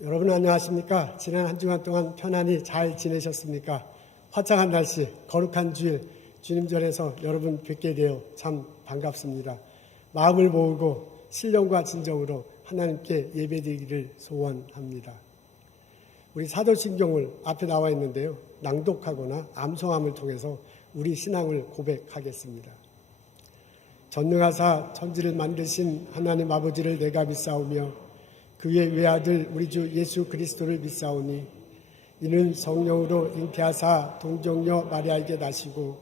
여러분 안녕하십니까? 지난 한 주간 동안 편안히 잘 지내셨습니까? 화창한 날씨, 거룩한 주일, 주님절에서 여러분 뵙게 되어 참 반갑습니다. 마음을 모으고 신령과 진정으로 하나님께 예배드리기를 소원합니다. 우리 사도신경을 앞에 나와 있는데요. 낭독하거나 암송함을 통해서 우리 신앙을 고백하겠습니다. 전능하사 천지를 만드신 하나님 아버지를 내가 믿사오며 그의 외아들 우리 주 예수 그리스도를 믿사오니 이는 성령으로 잉태하사 동정녀 마리아에게 나시고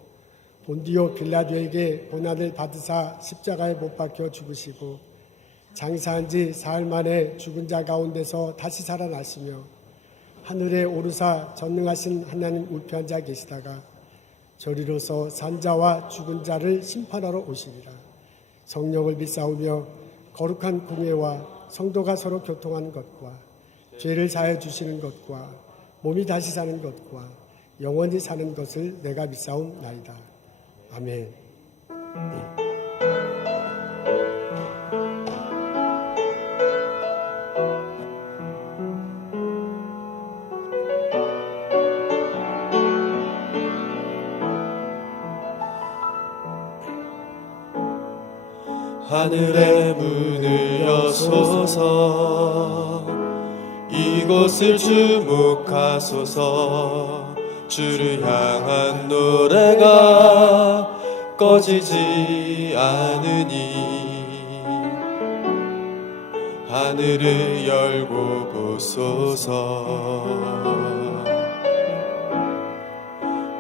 본디오 빌라도에게 고난을 받으사 십자가에 못 박혀 죽으시고 장사한 지 사흘 만에 죽은 자 가운데서 다시 살아나시며 하늘에 오르사 전능하신 하나님 우편한 자 계시다가 저리로서 산자와 죽은 자를 심판하러 오시리라. 성령을 믿사오며 거룩한 공회와 성도가 서로 교통하는 것과 죄를 사해 주시는 것과 몸이 다시 사는 것과 영원히 사는 것을 내가 믿사옵나이다. 아멘. 하늘의 문을 여소서 이곳을 주목하소서 주를 향한 노래가 꺼지지 않으니 하늘을 열고 보소서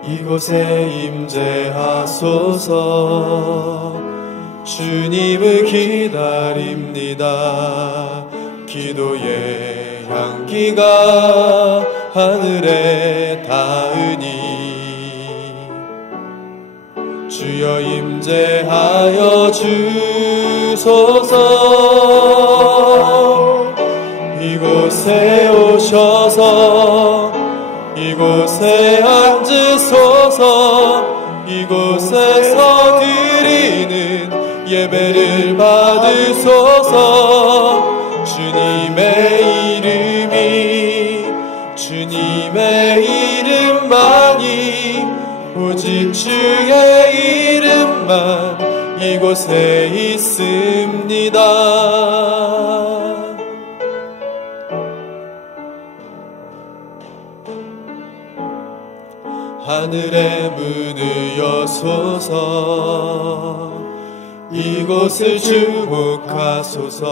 이곳에 임재하소서 주님을 기다립니다. 기도의 향기가 하늘에 닿으니 주여 임재하여 주소서 이곳에 오셔서 이곳에 앉으소서 이곳에서 드리는 예배를 받으소서 주님의 주님의 이름만이 오직 주의 이름만 이곳에 있습니다. 하늘의 문을 여소서 이곳을 주목하소서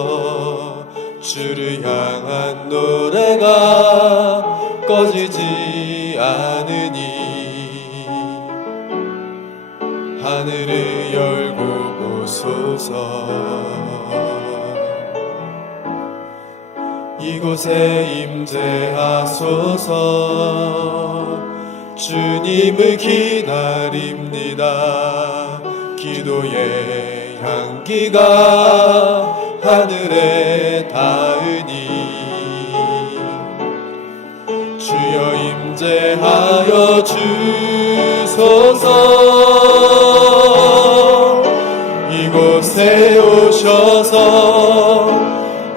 주를 향한 노래가 꺼지지 않으니 하늘을 열고 보소서 이곳에 임재하소서 주님을 기다립니다. 기도의 향기가 하늘에 닿으니 주여 임재하여 주소서 이곳에 오셔서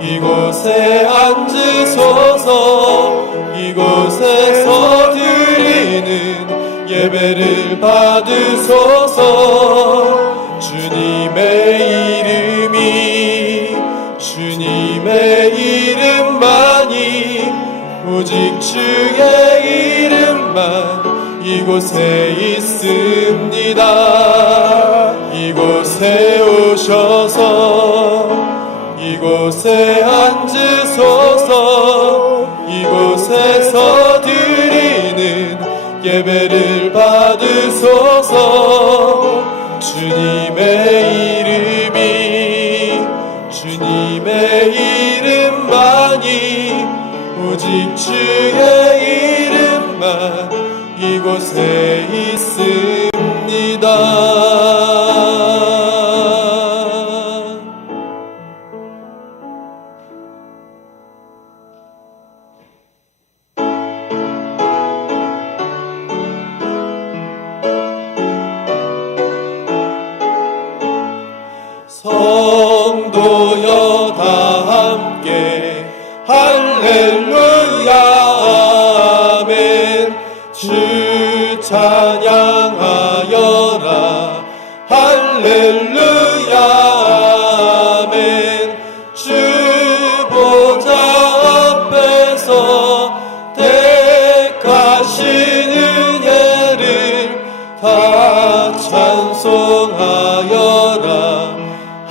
이곳에 앉으소서 이곳에서 드리는 예배를 받으소서 주님의 이름만이 오직 주의 이름만 이곳에 있습니다. 이곳에 오셔서 이곳에 앉으소서 이곳에서 드리는 예배를 받으소서 주님의 이름만이 오직 주의 이름만 이곳에 있습니다. 성도여 다 함께 할렐루야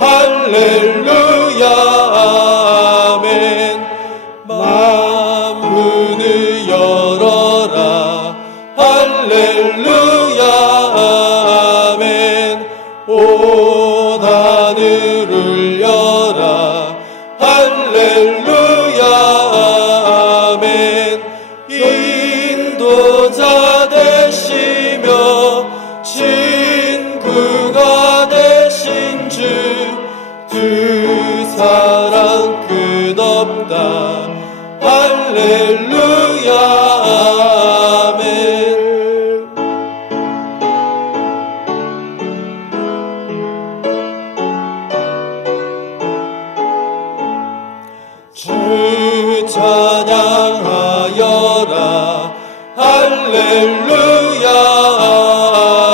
할렐루야 아멘. 만문을 열어라 할렐루야 아멘. 온 하늘을 열라 할렐루야 아멘. 인도자 되시며 친구가 되신 주 사랑 끝없다 할렐루야 아멘. 주 찬양하여라 할렐루야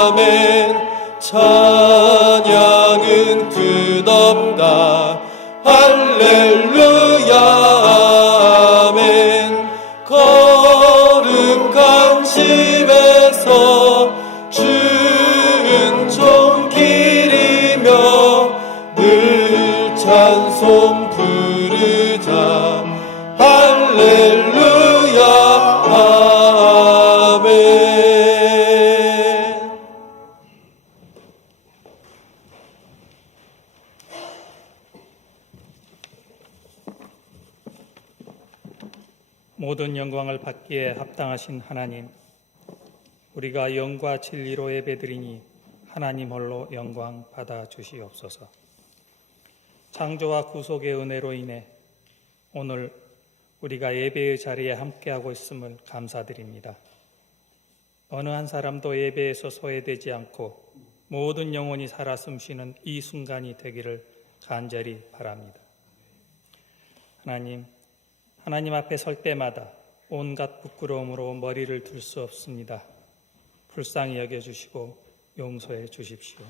아멘. 찬양은 끝없다 할렐루야 아멘. 거룩한 집에서 주은총 기리며 늘 찬송 부르자 할렐루야 아멘. 모든 영광을 받기에 합당하신 하나님, 우리가 영과 진리로 예배드리니 하나님 홀로 영광 받아 주시옵소서. 창조와 구속의 은혜로 인해 오늘 우리가 예배의 자리에 함께하고 있음을 감사드립니다. 어느 한 사람도 예배에서 소외되지 않고 모든 영혼이 살아 숨쉬는 이 순간이 되기를 간절히 바랍니다. 하나님 앞에 설 때마다 온갖 부끄러움으로 머리를 들 수 없습니다. 불쌍히 여겨주시고 용서해 주십시오.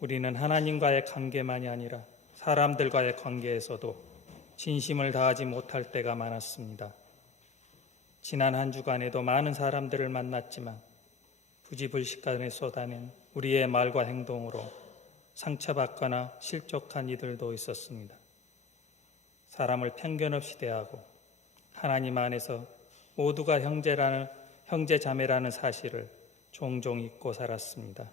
우리는 하나님과의 관계만이 아니라 사람들과의 관계에서도 진심을 다하지 못할 때가 많았습니다. 지난 한 주간에도 많은 사람들을 만났지만 부지불식간에 쏟아낸 우리의 말과 행동으로 상처받거나 실족한 이들도 있었습니다. 사람을 편견 없이 대하고 하나님 안에서 모두가 형제 자매라는 사실을 종종 잊고 살았습니다.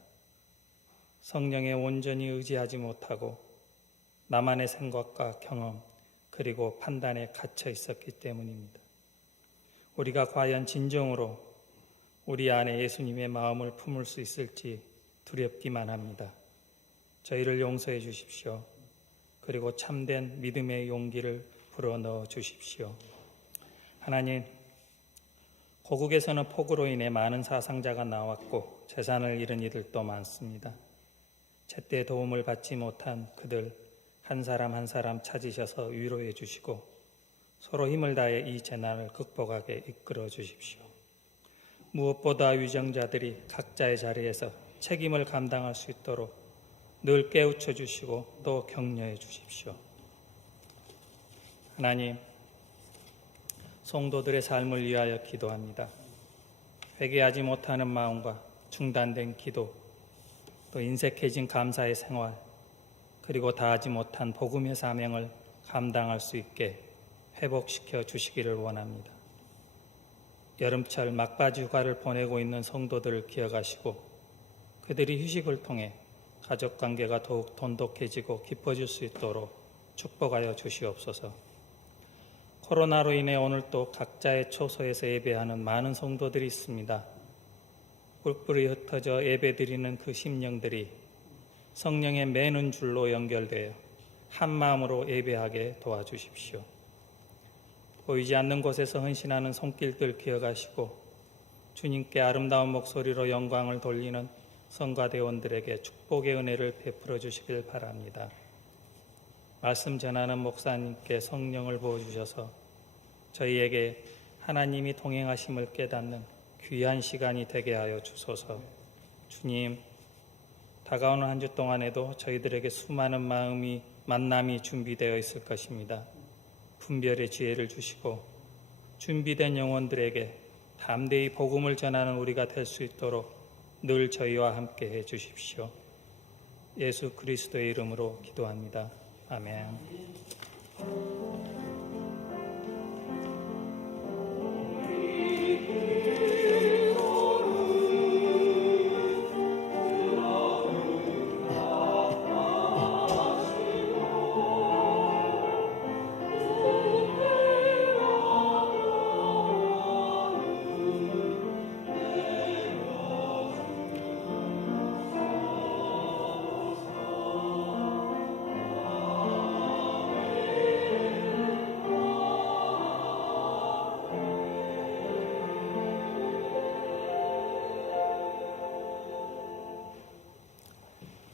성령에 온전히 의지하지 못하고 나만의 생각과 경험 그리고 판단에 갇혀 있었기 때문입니다. 우리가 과연 진정으로 우리 안에 예수님의 마음을 품을 수 있을지 두렵기만 합니다. 저희를 용서해 주십시오. 그리고 참된 믿음의 용기를 불어넣어 주십시오. 하나님, 고국에서는 폭우로 인해 많은 사상자가 나왔고 재산을 잃은 이들도 많습니다. 제때 도움을 받지 못한 그들 한 사람 한 사람 찾으셔서 위로해 주시고 서로 힘을 다해 이 재난을 극복하게 이끌어 주십시오. 무엇보다 위정자들이 각자의 자리에서 책임을 감당할 수 있도록 늘 깨우쳐 주시고 또 격려해 주십시오. 하나님, 성도들의 삶을 위하여 기도합니다. 회개하지 못하는 마음과 중단된 기도, 또 인색해진 감사의 생활, 그리고 다하지 못한 복음의 사명을 감당할 수 있게 회복시켜 주시기를 원합니다. 여름철 막바지 휴가를 보내고 있는 성도들을 기억하시고 그들이 휴식을 통해 가족관계가 더욱 돈독해지고 깊어질 수 있도록 축복하여 주시옵소서. 코로나로 인해 오늘 또 각자의 초소에서 예배하는 많은 성도들이 있습니다. 뿔뿔이 흩어져 예배드리는 그 심령들이 성령의 매는 줄로 연결되어 한 마음으로 예배하게 도와주십시오. 보이지 않는 곳에서 헌신하는 손길들 기억하시고 주님께 아름다운 목소리로 영광을 돌리는 성가대원들에게 축복의 은혜를 베풀어 주시길 바랍니다. 말씀 전하는 목사님께 성령을 부어주셔서 저희에게 하나님이 동행하심을 깨닫는 귀한 시간이 되게 하여 주소서. 주님, 다가오는 한 주 동안에도 저희들에게 수많은 만남이 준비되어 있을 것입니다. 분별의 지혜를 주시고 준비된 영혼들에게 담대히 복음을 전하는 우리가 될 수 있도록 늘 저희와 함께 해 주십시오. 예수 그리스도의 이름으로 기도합니다. 아멘.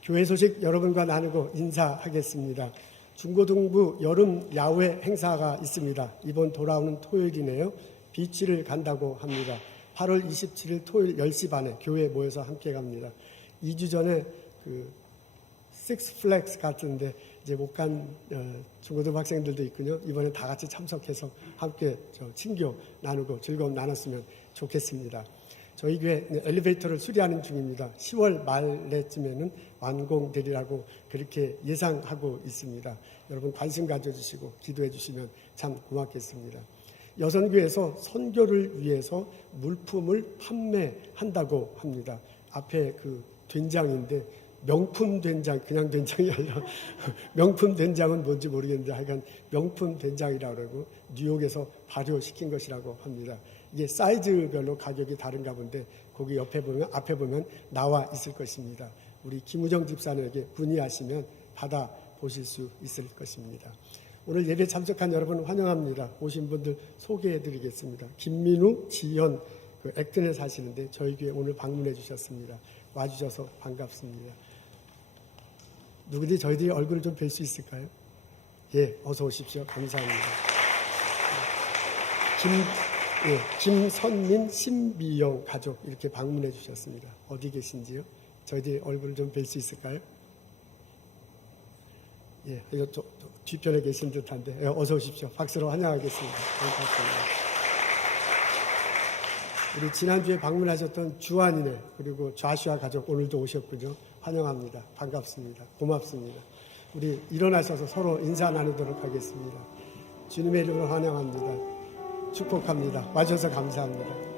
교회 소식 여러분과 나누고 인사하겠습니다. 중고등부 여름 야외 행사가 있습니다. 이번 돌아오는 토요일이네요. 비치를 간다고 합니다. 8월 27일 토요일 10시 반에 교회에 모여서 함께 갑니다. 2주 전에 그 식스 플렉스 같은데 이제 못 간 중고등부 학생들도 있군요. 이번에 다 같이 참석해서 함께 친교 나누고 즐거움 나눴으면 좋겠습니다. 저희 교회 엘리베이터를 수리하는 중입니다. 10월 말쯤에는 완공되리라고 그렇게 예상하고 있습니다. 여러분 관심 가져주시고 기도해 주시면 참 고맙겠습니다. 여선교에서 선교를 위해서 물품을 판매한다고 합니다. 앞에 그 된장인데 명품 된장, 그냥 된장이 아니라 명품 된장은 뭔지 모르겠는데 하여간 명품 된장이라고 그러고 뉴욕에서 발효시킨 것이라고 합니다. 이게 사이즈별로 가격이 다른가 본데 거기 앞에 보면 나와 있을 것입니다. 우리 김우정 집사님에게 문의하시면 받아보실 수 있을 것입니다. 오늘 예배 참석한 여러분 환영합니다. 오신 분들 소개해드리겠습니다. 김민우, 지연, 액튼에 사시는데 저희 교회 오늘 방문해 주셨습니다. 와주셔서 반갑습니다. 누구든지 저희들이 얼굴을 좀 뵐 수 있을까요? 예, 어서 오십시오. 감사합니다. 김선민, 신미영 가족 이렇게 방문해 주셨습니다. 어디 계신지요? 저희들이 얼굴을 좀 뵐 수 있을까요? 예, 이거 뒤편에 계신 듯한데 예, 어서 오십시오. 박수로 환영하겠습니다. 반갑습니다. 우리 지난주에 방문하셨던 주한이네 그리고 좌슈아 가족 오늘도 오셨군요. 환영합니다. 반갑습니다. 고맙습니다. 우리 일어나셔서 서로 인사 나누도록 하겠습니다. 주님의 이름으로 환영합니다. 축복합니다. 와주셔서 감사합니다.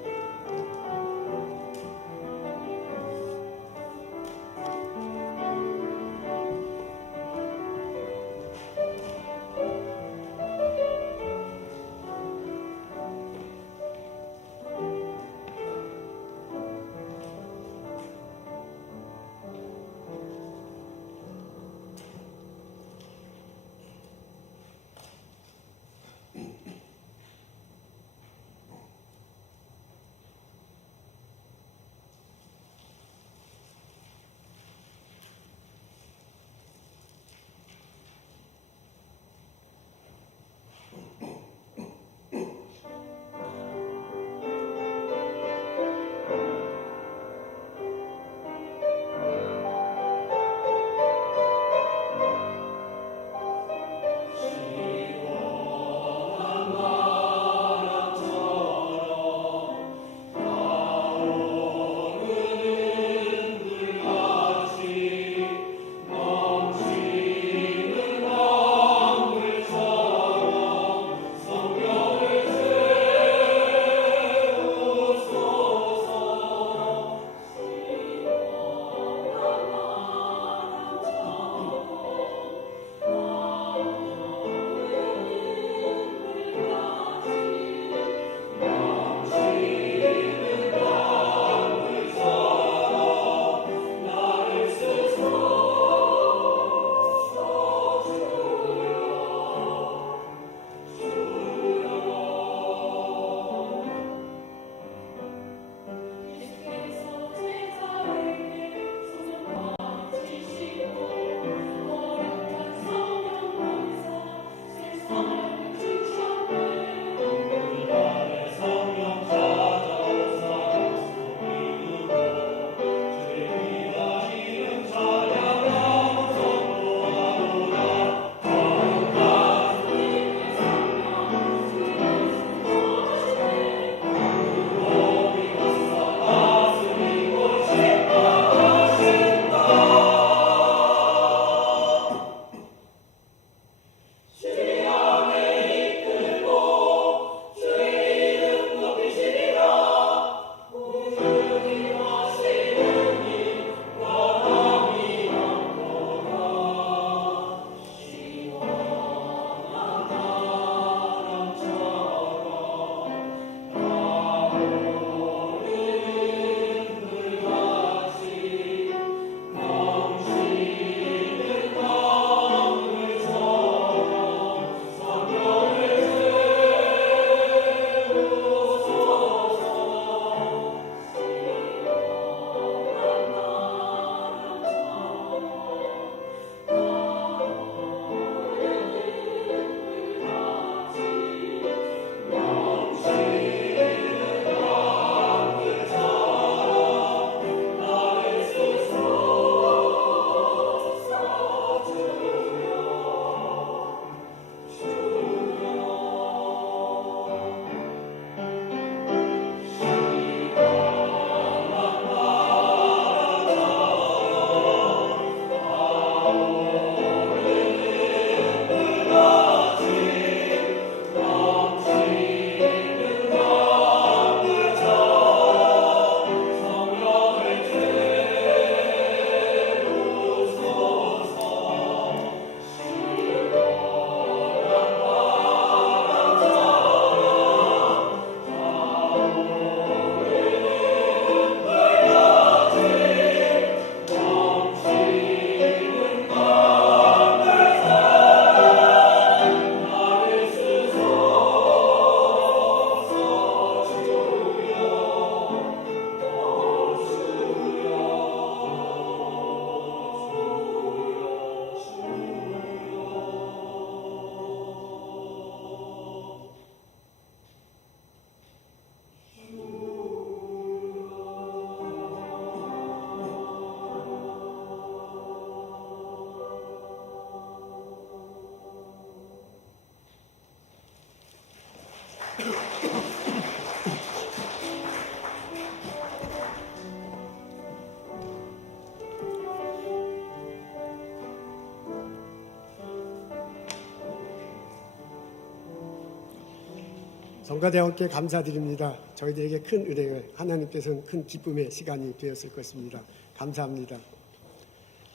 성가대원께 감사드립니다. 저희들에게 큰 은혜가 하나님께서는 큰 기쁨의 시간이 되었을 것입니다. 감사합니다.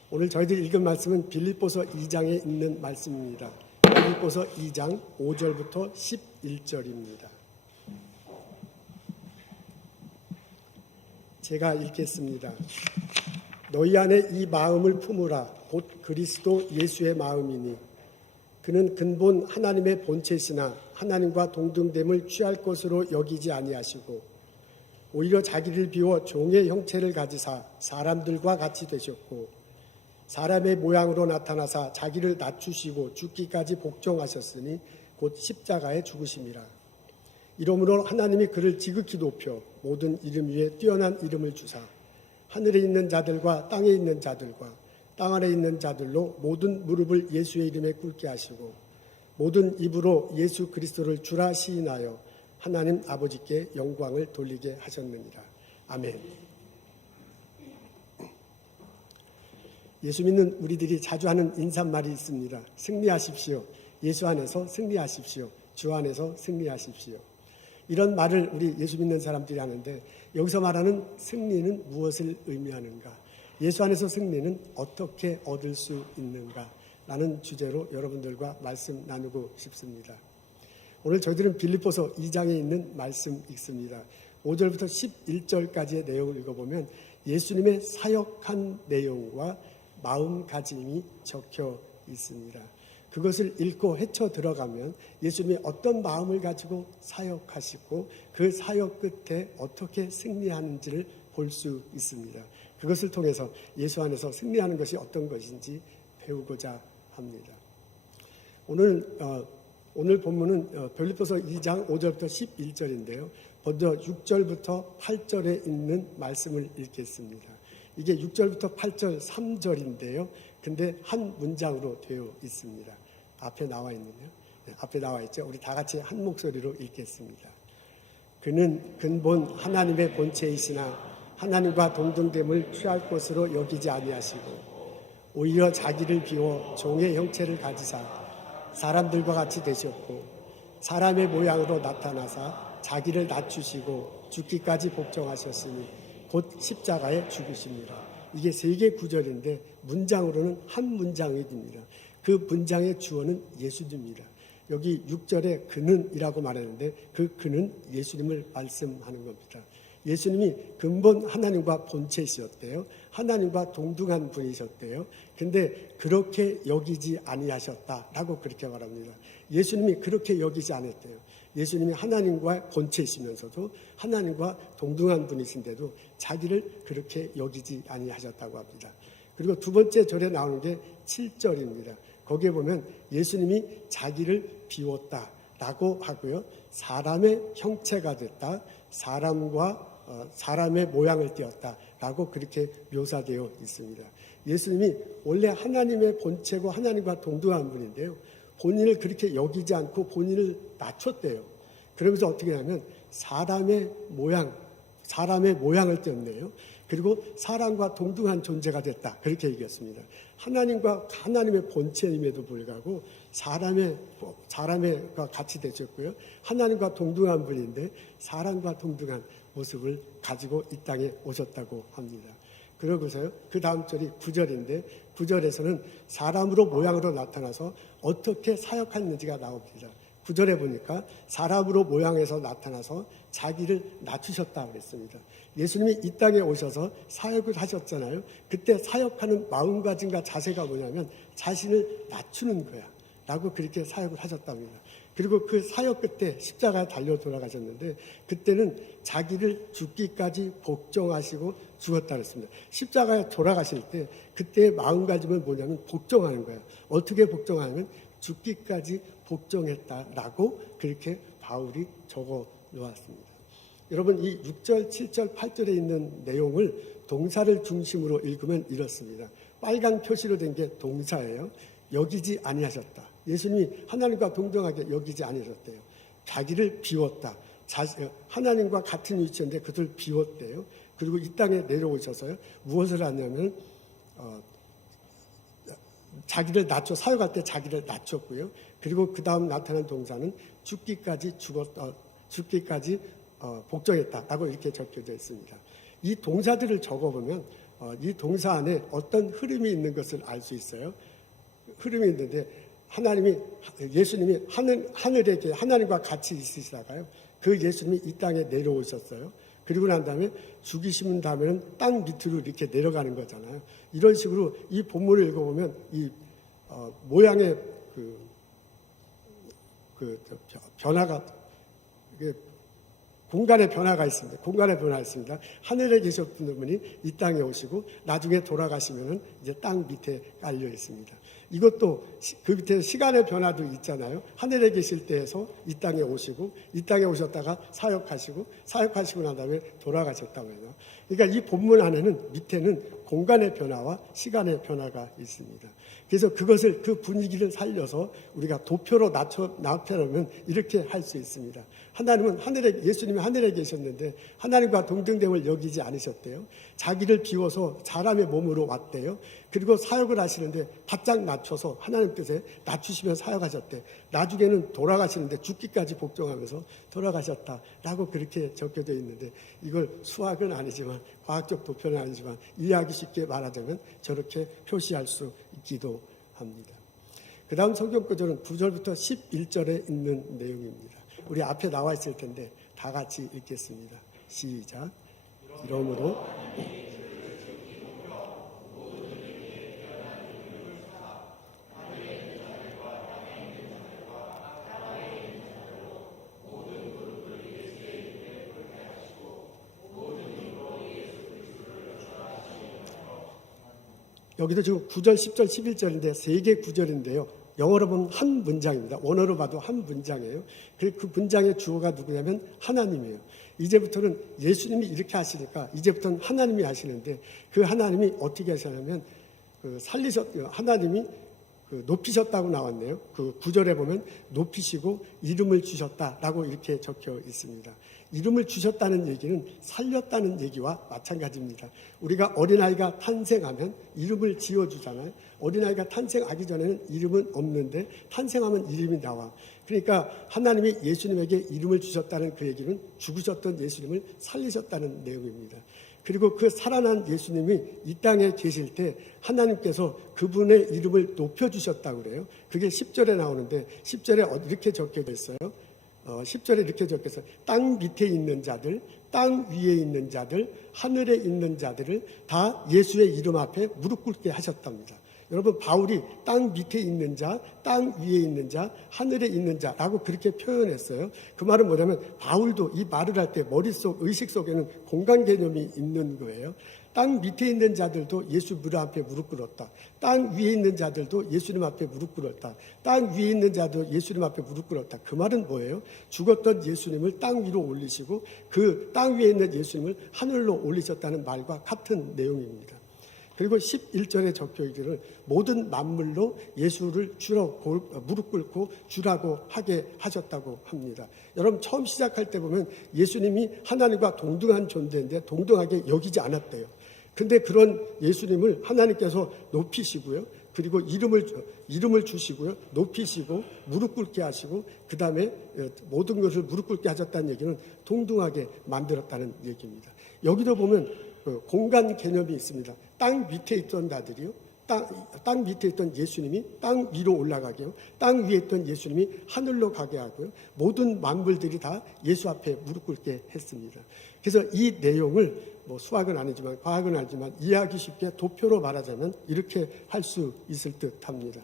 오늘 저희들이 읽은 말씀은 빌립보서 2장에 있는 말씀입니다. 빌립보서 2장 5절부터 11절입니다. 제가 읽겠습니다. 너희 안에 이 마음을 품으라. 곧 그리스도 예수의 마음이니 그는 근본 하나님의 본체시나 하나님과 동등됨을 취할 것으로 여기지 아니하시고 오히려 자기를 비워 종의 형체를 가지사 사람들과 같이 되셨고 사람의 모양으로 나타나사 자기를 낮추시고 죽기까지 복종하셨으니 곧 십자가에 죽으심이라. 이러므로 하나님이 그를 지극히 높여 모든 이름 위에 뛰어난 이름을 주사 하늘에 있는 자들과 땅에 있는 자들과 땅 아래 있는 자들로 모든 무릎을 예수의 이름에 꿇게 하시고 모든 입으로 예수 그리스도를 주라 시인하여 하나님 아버지께 영광을 돌리게 하셨느니라. 아멘. 예수 믿는 우리들이 자주 하는 인사말이 있습니다. 승리하십시오. 예수 안에서 승리하십시오. 주 안에서 승리하십시오. 이런 말을 우리 예수 믿는 사람들이 하는데 여기서 말하는 승리는 무엇을 의미하는가? 예수 안에서 승리는 어떻게 얻을 수 있는가? 라는 주제로 여러분들과 말씀 나누고 싶습니다. 오늘 저희들은 빌립보서 2장에 있는 말씀 읽습니다. 5절부터 11절까지의 내용을 읽어보면 예수님의 사역한 내용과 마음가짐이 적혀 있습니다. 그것을 읽고 헤쳐 들어가면 예수님이 어떤 마음을 가지고 사역하시고 그 사역 끝에 어떻게 승리하는지를 볼 수 있습니다. 그것을 통해서 예수 안에서 승리하는 것이 어떤 것인지 배우고자 합니다. 오늘 본문은 빌립보서 2장 5절부터 11절인데요. 먼저 6절부터 8절에 있는 말씀을 읽겠습니다. 이게 6절부터 8절 3절인데요. 근데 한 문장으로 되어 있습니다. 앞에 나와 있는데요. 네, 앞에 나와 있죠. 우리 다 같이 한 목소리로 읽겠습니다. 그는 근본 하나님의 본체이시나 하나님과 동등됨을 취할 것으로 여기지 아니하시고 오히려 자기를 비워 종의 형체를 가지사 사람들과 같이 되셨고 사람의 모양으로 나타나사 자기를 낮추시고 죽기까지 복종하셨으니 곧 십자가에 죽으십니다. 이게 3개 구절인데 문장으로는 한 문장이 됩니다. 그 문장의 주어는 예수님입니다. 여기 6절에 그는이라고 말했는데 그 그는 예수님을 말씀하는 겁니다. 예수님이 근본 하나님과 본체이셨대요. 하나님과 동등한 분이셨대요. 근데 그렇게 여기지 아니하셨다라고 그렇게 말합니다. 예수님이 그렇게 여기지 않았대요. 예수님이 하나님과 본체이시면서도 하나님과 동등한 분이신데도 자기를 그렇게 여기지 아니하셨다고 합니다. 그리고 두 번째 절에 나오는 게 7절입니다. 거기에 보면 예수님이 자기를 비웠다라고 하고요. 사람의 형체가 됐다. 사람의 모양을 띄었다라고 그렇게 묘사되어 있습니다. 예수님이 원래 하나님의 본체고 하나님과 동등한 분인데요. 본인을 그렇게 여기지 않고 본인을 낮췄대요. 그러면서 어떻게 하냐면 사람의 모양을 띄었네요. 그리고 사람과 동등한 존재가 됐다. 그렇게 얘기했습니다. 하나님의 본체임에도 불구하고 사람과 같이 되셨고요. 하나님과 동등한 분인데 사람과 동등한 모습을 가지고 이 땅에 오셨다고 합니다. 그러고서요. 그 다음 절이 9절인데 9절에서는 사람으로 모양으로 나타나서 어떻게 사역했는지가 나옵니다. 9절에 보니까 사람으로 모양에서 나타나서 자기를 낮추셨다 그랬습니다. 예수님이 이 땅에 오셔서 사역을 하셨잖아요. 그때 사역하는 마음가짐과 자세가 뭐냐면 자신을 낮추는 거야 라고 그렇게 사역을 하셨답니다. 그리고 그 사역 끝에 십자가에 달려 돌아가셨는데 그때는 자기를 죽기까지 복종하시고 죽었다 그랬습니다. 십자가에 돌아가실 때 그때의 마음가짐은 뭐냐면 복종하는 거예요. 어떻게 복종하냐면 죽기까지 복종했다라고 그렇게 바울이 적어 놓았습니다. 여러분 이 6절, 7절, 8절에 있는 내용을 동사를 중심으로 읽으면 이렇습니다. 빨간 표시로 된 게 동사예요. 여기지 아니하셨다. 예수님이 하나님과 동등하게 여기지 아니하셨대요. 자기를 비웠다. 하나님과 같은 위치인데 그들 비웠대요. 그리고 이 땅에 내려오셔서요. 무엇을 하냐면 자기를 사역할 때 자기를 낮췄고요. 그리고 그 다음 나타난 동사는 죽기까지 복종했다라고 이렇게 적혀져 있습니다. 이 동사들을 적어보면 이 동사 안에 어떤 흐름이 있는 것을 알 수 있어요. 흐름이 있는데 예수님이 하늘에 하나님과 같이 있으시다가요. 그 예수님이 이 땅에 내려오셨어요. 그리고 난 다음에 죽이시는 다음에는 땅 밑으로 이렇게 내려가는 거잖아요. 이런 식으로 이 본문을 읽어보면 이 모양의 변화가 공간의 변화가 있습니다. 공간의 변화가 있습니다. 하늘에 계셨던 분이 이 땅에 오시고 나중에 돌아가시면은 이제 땅 밑에 깔려 있습니다. 이것도 그 밑에 시간의 변화도 있잖아요. 하늘에 계실 때에서 이 땅에 오시고 이 땅에 오셨다가 사역하시고 난 다음에 돌아가셨다고 해요. 그러니까 이 본문 안에는 밑에는 공간의 변화와 시간의 변화가 있습니다. 그래서 그것을 그 분위기를 살려서 우리가 도표로 나타내면 이렇게 할 수 있습니다. 예수님이 하늘에 계셨는데 하나님과 동등됨을 여기지 않으셨대요. 자기를 비워서 사람의 몸으로 왔대요. 그리고 사역을 하시는데 바짝 낮춰서 하나님 뜻에 낮추시며 사역하셨대. 나중에는 돌아가시는데 죽기까지 복종하면서 돌아가셨다라고 그렇게 적혀져 있는데 이걸 수학은 아니지만 과학적 도표는 아니지만 이해하기 쉽게 말하자면 저렇게 표시할 수 있기도 합니다. 그 다음 성경 구절은 9절부터 11절에 있는 내용입니다. 우리 앞에 나와 있을 텐데 다 같이 읽겠습니다. 시작. 이러므로 여기도 지금 9절, 10절, 11절인데 세 개 구절인데요. 영어로 보면 한 문장입니다. 원어로 봐도 한 문장이에요. 그 문장의 주어가 누구냐면 하나님이에요. 이제부터는 예수님이 이렇게 하시니까 이제부터는 하나님이 하시는데 그 하나님이 어떻게 하시냐면 하나님이 높이셨다고 나왔네요. 그 9절에 보면 높이시고 이름을 주셨다라고 이렇게 적혀 있습니다. 이름을 주셨다는 얘기는 살렸다는 얘기와 마찬가지입니다. 우리가 어린아이가 탄생하면 이름을 지어주잖아요. 어린아이가 탄생하기 전에는 이름은 없는데 탄생하면 이름이 나와. 그러니까 하나님이 예수님에게 이름을 주셨다는 그 얘기는 죽으셨던 예수님을 살리셨다는 내용입니다. 그리고 그 살아난 예수님이 이 땅에 계실 때 하나님께서 그분의 이름을 높여주셨다고 그래요. 그게 10절에 나오는데 10절에 이렇게 적혀져 있어요. 10절에 이렇게 적혀서 땅 밑에 있는 자들, 땅 위에 있는 자들, 하늘에 있는 자들을 다 예수의 이름 앞에 무릎 꿇게 하셨답니다. 여러분 바울이 땅 밑에 있는 자, 땅 위에 있는 자, 하늘에 있는 자라고 그렇게 표현했어요. 그 말은 뭐냐면 바울도 이 말을 할 때 머릿속, 의식 속에는 공간 개념이 있는 거예요. 땅 밑에 있는 자들도 예수 무릎 앞에 무릎 꿇었다. 땅 위에 있는 자들도 예수님 앞에 무릎 꿇었다. 땅 위에 있는 자도 예수님 앞에 무릎 꿇었다. 그 말은 뭐예요? 죽었던 예수님을 땅 위로 올리시고 그 땅 위에 있는 예수님을 하늘로 올리셨다는 말과 같은 내용입니다. 그리고 11절에 적혀 있기를 모든 만물로 예수를 무릎 꿇고 주라고 하게 하셨다고 합니다. 여러분 처음 시작할 때 보면 예수님이 하나님과 동등한 존재인데 동등하게 여기지 않았대요. 근데 그런 예수님을 하나님께서 높이시고요. 그리고 이름을 주시고요. 높이시고 무릎 꿇게 하시고 그 다음에 모든 것을 무릎 꿇게 하셨다는 얘기는 동등하게 만들었다는 얘기입니다. 여기도 보면 공간 개념이 있습니다. 땅 밑에 있던 자들이요. 땅 밑에 있던 예수님이 땅 위로 올라가게요. 땅 위에 있던 예수님이 하늘로 가게 하고요. 모든 만물들이 다 예수 앞에 무릎 꿇게 했습니다. 그래서 이 내용을 수학은 아니지만 과학은 아니지만 이해하기 쉽게 도표로 말하자면 이렇게 할 수 있을 듯 합니다.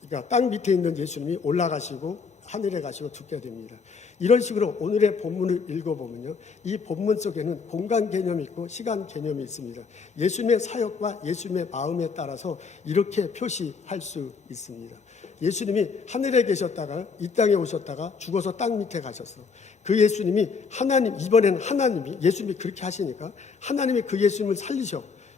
그러니까 땅 밑에 있는 예수님이 올라가시고 하늘에 가시고 죽게 됩니다. 이런 식으로 오늘의 본문을 읽어보면요. 이 본문 속에는 공간 개념이 있고 시간 개념이 있습니다. 예수님의 사역과 예수님의 마음에 따라서 이렇게 표시할 수 있습니다. 예수님이 하늘에 계셨다가 이 땅에 오셨다가 죽어서 땅 밑에 가셨어. 그 예수님이 이번에는 하나님이 예수님이 그렇게 하시니까 하나님이 그 예수님을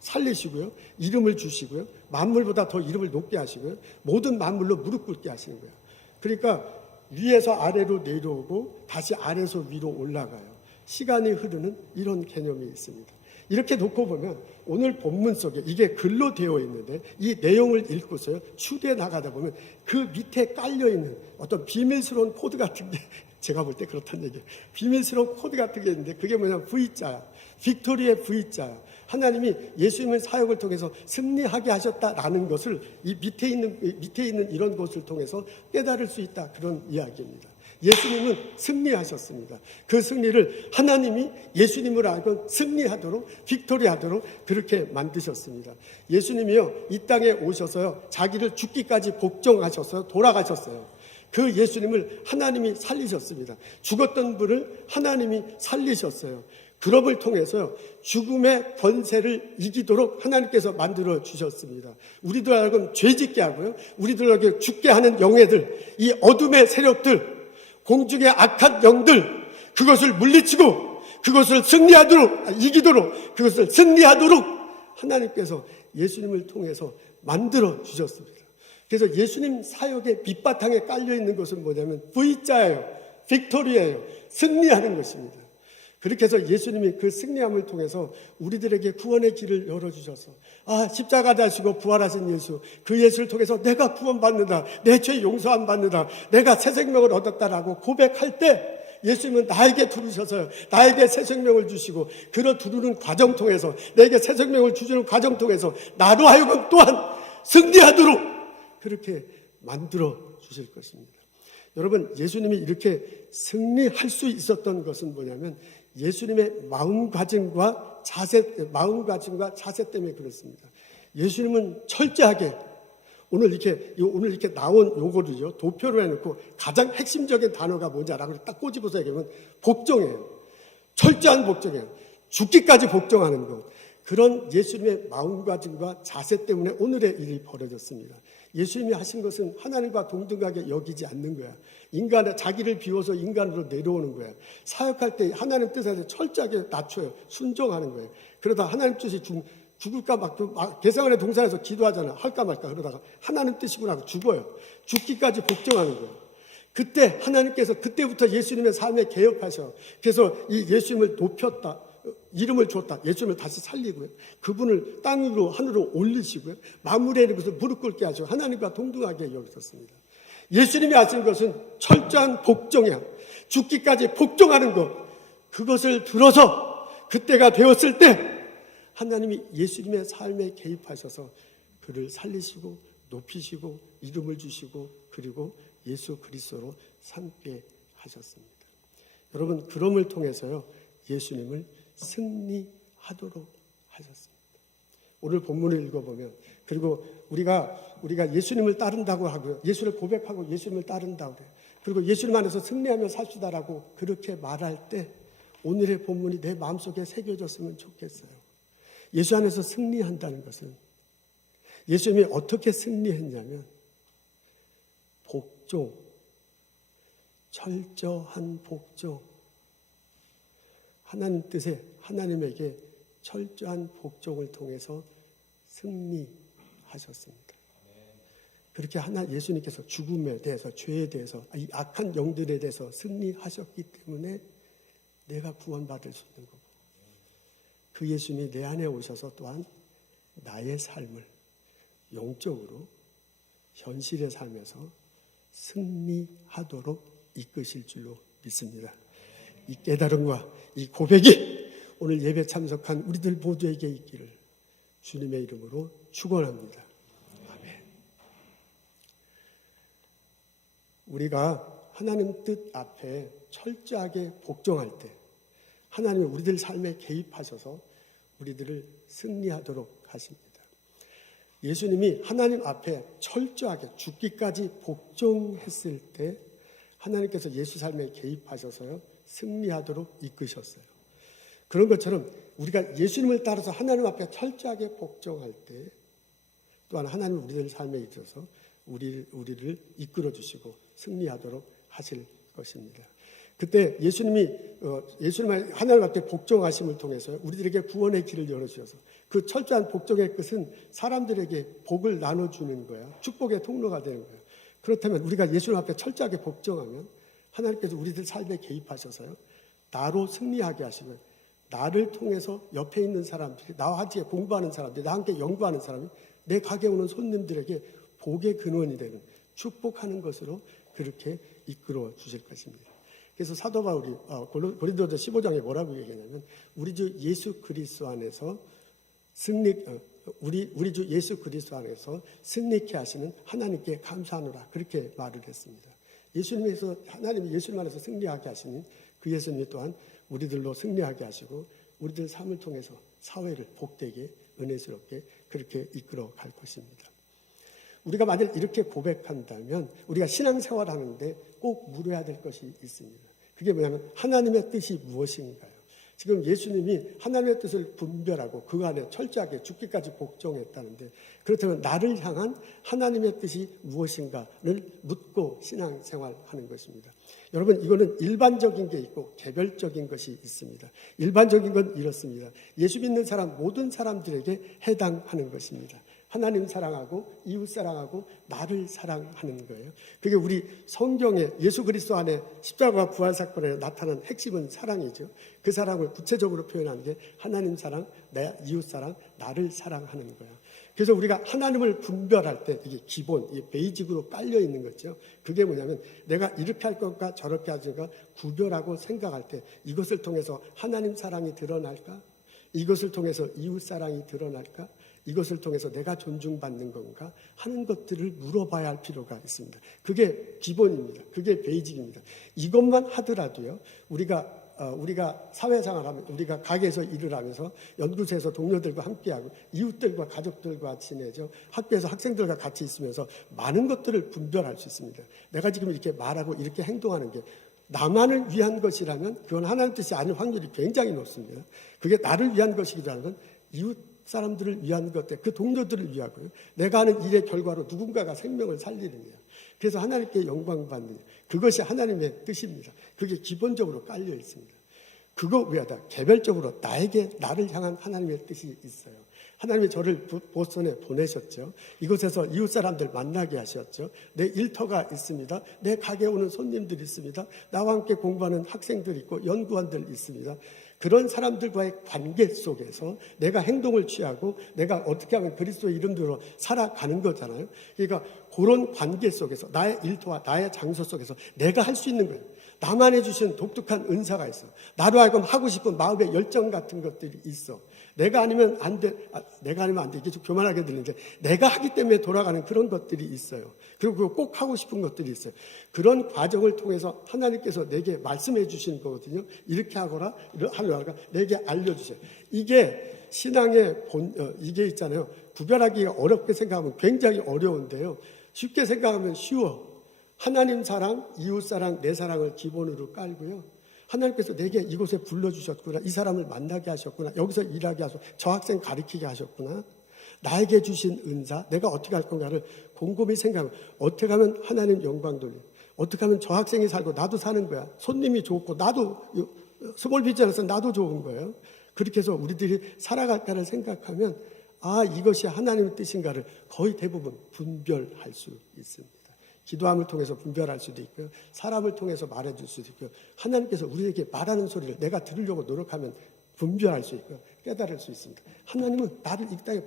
살리시고요. 이름을 주시고요. 만물보다 더 이름을 높게 하시고요. 모든 만물로 무릎 꿇게 하시는 거예요. 그러니까 위에서 아래로 내려오고 다시 아래에서 위로 올라가요. 시간이 흐르는 이런 개념이 있습니다. 이렇게 놓고 보면 오늘 본문 속에 이게 글로 되어 있는데 이 내용을 읽고서요 추리해 나가다 보면 그 밑에 깔려있는 어떤 비밀스러운 코드 같은 게 제가 볼 때 그렇다는 얘기예요. 비밀스러운 코드 같은 게 있는데 그게 뭐냐면 V자야. 빅토리의 V자야. 하나님이 예수님의 사역을 통해서 승리하게 하셨다라는 것을 이 밑에 있는 이런 것을 통해서 깨달을 수 있다. 그런 이야기입니다. 예수님은 승리하셨습니다. 그 승리를 하나님이 예수님을 알고 승리하도록 빅토리하도록 그렇게 만드셨습니다. 예수님이요 이 땅에 오셔서요 자기를 죽기까지 복종하셔서 돌아가셨어요. 그 예수님을 하나님이 살리셨습니다. 죽었던 분을 하나님이 살리셨어요. 그룹을 통해서요 죽음의 권세를 이기도록 하나님께서 만들어 주셨습니다. 우리들 알고 죄짓게 하고요 우리들에게 죽게 하는 영예들, 이 어둠의 세력들, 공중의 악한 영들, 그것을 물리치고 그것을 이기도록 그것을 승리하도록 하나님께서 예수님을 통해서 만들어 주셨습니다. 그래서 예수님 사역의 밑바탕에 깔려있는 것은 뭐냐면 V자예요. 빅토리예요. 승리하는 것입니다. 그렇게 해서 예수님이 그 승리함을 통해서 우리들에게 구원의 길을 열어주셔서 십자가 다시고 부활하신 예수, 그 예수를 통해서 내가 구원받는다, 내 죄 용서함 받는다, 내가 새 생명을 얻었다라고 고백할 때 예수님은 나에게 두르셔서 나에게 새 생명을 주시고 그런 두르는 과정 통해서 내게 새 생명을 주시는 과정 통해서 나로 하여금 또한 승리하도록 그렇게 만들어 주실 것입니다. 여러분, 예수님이 이렇게 승리할 수 있었던 것은 뭐냐면 예수님의 마음가짐과 자세 때문에 그렇습니다. 예수님은 철저하게 오늘 이렇게 나온 요거를요 도표로 해놓고 가장 핵심적인 단어가 뭐냐라고 딱 꼬집어서 얘기하면 복종이에요. 철저한 복종이에요. 죽기까지 복종하는 것. 그런 예수님의 마음가짐과 자세 때문에 오늘의 일이 벌어졌습니다. 예수님이 하신 것은 하나님과 동등하게 여기지 않는 거야. 자기를 비워서 인간으로 내려오는 거야. 사역할 때 하나님 뜻에 철저하게 낮춰요. 순종하는 거예요. 그러다 하나님 뜻이 죽을까 막 개성안의 동산에서 기도하잖아. 할까 말까 그러다가 하나님 뜻이구나 하고 죽어요. 죽기까지 복종하는 거예요. 그때 하나님께서 그때부터 예수님의 삶에 개혁하셔. 그래서 이 예수님을 높였다. 이름을 줬다. 예수님을 다시 살리고요. 그분을 땅으로 하늘로 올리시고요. 만물의 것을 무릎 꿇게 하시고 하나님과 동등하게 여기셨습니다. 예수님이 하신 것은 철저한 복종이야. 죽기까지 복종하는 것. 그것을 들어서 그때가 되었을 때 하나님이 예수님의 삶에 개입하셔서 그를 살리시고 높이시고 이름을 주시고 그리고 예수 그리스도로 삼게 하셨습니다. 여러분, 그럼을 통해서요 예수님을 승리하도록 하셨습니다. 오늘 본문을 읽어보면 그리고 우리가 예수님을 따른다고 하고요. 예수를 고백하고 예수님을 따른다고 그래요. 그리고 예수님 안에서 승리하며 삽시다라고 그렇게 말할 때 오늘의 본문이 내 마음속에 새겨졌으면 좋겠어요. 예수 안에서 승리한다는 것은 예수님이 어떻게 승리했냐면 복종, 철저한 복종, 하나님 뜻에 하나님에게 철저한 복종을 통해서 승리하셨습니다. 그렇게 예수님께서 죽음에 대해서 죄에 대해서 이 악한 영들에 대해서 승리하셨기 때문에 내가 구원받을 수 있는 거고 그 예수님이 내 안에 오셔서 또한 나의 삶을 영적으로 현실의 삶에서 승리하도록 이끄실 줄로 믿습니다. 이 깨달음과 이 고백이 오늘 예배 참석한 우리들 모두에게 있기를 주님의 이름으로 축원합니다. 아멘. 우리가 하나님 뜻 앞에 철저하게 복종할 때 하나님이 우리들 삶에 개입하셔서 우리들을 승리하도록 하십니다. 예수님이 하나님 앞에 철저하게 죽기까지 복종했을 때 하나님께서 예수 삶에 개입하셔서요 승리하도록 이끄셨어요. 그런 것처럼 우리가 예수님을 따라서 하나님 앞에 철저하게 복종할 때 또한 하나님 우리들 삶에 있어서 우리를 이끌어 주시고 승리하도록 하실 것입니다. 그때 예수님이 하나님 앞에 복종하심을 통해서 우리들에게 구원의 길을 열어주셔서 그 철저한 복종의 끝은 사람들에게 복을 나눠주는 거야. 축복의 통로가 되는 거야. 그렇다면 우리가 예수님 앞에 철저하게 복종하면 하나님께서 우리들 삶에 개입하셔서요 나로 승리하게 하시고 나를 통해서 옆에 있는 사람들이, 나와 함께 공부하는 사람들이, 나와 함께 연구하는 사람이 내 가게에 오는 손님들에게 복의 근원이 되는, 축복하는 것으로 그렇게 이끌어 주실 것입니다. 그래서 사도 바울이 고린도서 15장에 뭐라고 얘기하냐면, 우리 주 예수 그리스도 안에서 우리 주 예수 그리스도 안에서 승리케 하시는 하나님께 감사하노라, 그렇게 말을 했습니다. 하나님이 예수님 안에서 승리하게 하시니 그 예수님이 또한 우리들로 승리하게 하시고 우리들 삶을 통해서 사회를 복되게 은혜스럽게 그렇게 이끌어 갈 것입니다. 우리가 만약 이렇게 고백한다면 우리가 신앙생활 하는데 꼭 물어야 될 것이 있습니다. 그게 뭐냐면 하나님의 뜻이 무엇인가요? 지금 예수님이 하나님의 뜻을 분별하고 그 안에 철저하게 죽기까지 복종했다는데, 그렇다면 나를 향한 하나님의 뜻이 무엇인가를 묻고 신앙생활하는 것입니다. 여러분, 이거는 일반적인 게 있고 개별적인 것이 있습니다. 일반적인 건 이렇습니다. 예수 믿는 사람 모든 사람들에게 해당하는 것입니다. 하나님 사랑하고 이웃 사랑하고 나를 사랑하는 거예요. 그게 우리 성경에 예수 그리스도 안에 십자가와 부활 사건에 나타난 핵심은 사랑이죠. 그 사랑을 구체적으로 표현하는 게 하나님 사랑, 내 이웃 사랑, 나를 사랑하는 거예요. 그래서 우리가 하나님을 분별할 때 이게 기본, 이게 베이직으로 깔려 있는 거죠. 그게 뭐냐면 내가 이렇게 할 것과 저렇게 하지가 구별하고 생각할 때 이것을 통해서 하나님 사랑이 드러날까? 이것을 통해서 이웃 사랑이 드러날까? 이것을 통해서 내가 존중받는 건가 하는 것들을 물어봐야 할 필요가 있습니다. 그게 기본입니다. 그게 베이직입니다. 이것만 하더라도요, 우리가 사회생활하면, 우리가 가게에서 일을 하면서 연구소에서 동료들과 함께하고 이웃들과 가족들과 지내죠. 학교에서 학생들과 같이 있으면서 많은 것들을 분별할 수 있습니다. 내가 지금 이렇게 말하고 이렇게 행동하는 게 나만을 위한 것이라면 그건 하나님 뜻이 아닐 확률이 굉장히 높습니다. 그게 나를 위한 것이기도 하면 이웃 사람들을 위한 것들, 그 동료들을 위하고요. 내가 하는 일의 결과로 누군가가 생명을 살리느냐. 그래서 하나님께 영광 받느냐. 그것이 하나님의 뜻입니다. 그게 기본적으로 깔려 있습니다. 그거 외에다 개별적으로 나를 향한 하나님의 뜻이 있어요. 하나님이 저를 보스턴에 보내셨죠. 이곳에서 이웃 사람들 만나게 하셨죠. 내 일터가 있습니다. 내 가게에 오는 손님들이 있습니다. 나와 함께 공부하는 학생들이 있고 연구원들 있습니다. 그런 사람들과의 관계 속에서 내가 행동을 취하고 내가 어떻게 하면 그리스도의 이름대로 살아가는 거잖아요. 그러니까 그런 관계 속에서 나의 일터와 나의 장소 속에서 내가 할 수 있는 거예요. 나만 해주신 독특한 은사가 있어. 나로 하여금 하고 싶은 마음의 열정 같은 것들이 있어. 내가 아니면 안 돼. 이게 좀 교만하게 들리는데 내가 하기 때문에 돌아가는 그런 것들이 있어요. 그리고 꼭 하고 싶은 것들이 있어요. 그런 과정을 통해서 하나님께서 내게 말씀해 주시는 거거든요. 이렇게 하거라, 하려가 내게 알려주세요. 이게 신앙의 이게 있잖아요. 구별하기가 어렵게 생각하면 굉장히 어려운데요. 쉽게 생각하면 쉬워. 하나님 사랑, 이웃 사랑, 내 사랑을 기본으로 깔고요. 하나님께서 내게 이곳에 불러주셨구나. 이 사람을 만나게 하셨구나. 여기서 일하게 하셨구나. 저 학생 가르치게 하셨구나. 나에게 주신 은사, 내가 어떻게 할 건가를 곰곰이 생각하면 어떻게 하면 하나님 영광 돌려. 어떻게 하면 저 학생이 살고 나도 사는 거야. 손님이 좋고 나도 스몰 비즈니스 나도 좋은 거예요. 그렇게 해서 우리들이 살아갈까를 생각하면 이것이 하나님의 뜻인가를 거의 대부분 분별할 수 있습니다. 기도함을 통해서 분별할 수도 있고요. 사람을 통해서 말해줄 수도 있고요. 하나님께서 우리에게 말하는 소리를 내가 들으려고 노력하면 분별할 수 있고요. 깨달을 수 있습니다. 하나님은 나를 이 땅에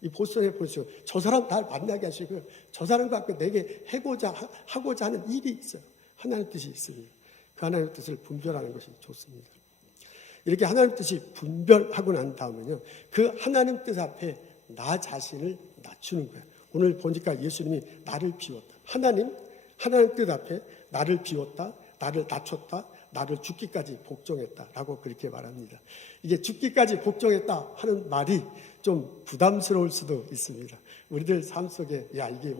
이 보스턴에 보시고 저 사람 나를 만나게 하시고요. 저 사람과 함께 내게 하고자 하는 일이 있어요. 하나님 뜻이 있습니다. 그 하나님 뜻을 분별하는 것이 좋습니다. 이렇게 하나님 뜻이 분별하고 난 다음은요. 그 하나님 뜻 앞에 나 자신을 낮추는 거예요. 오늘 보니까 예수님이 나를 비웠다. 하나님 뜻 앞에 나를 비웠다, 나를 낮췄다, 나를 죽기까지 복종했다라고 그렇게 말합니다. 이게 죽기까지 복종했다 하는 말이 좀 부담스러울 수도 있습니다. 우리들 삶 속에 이게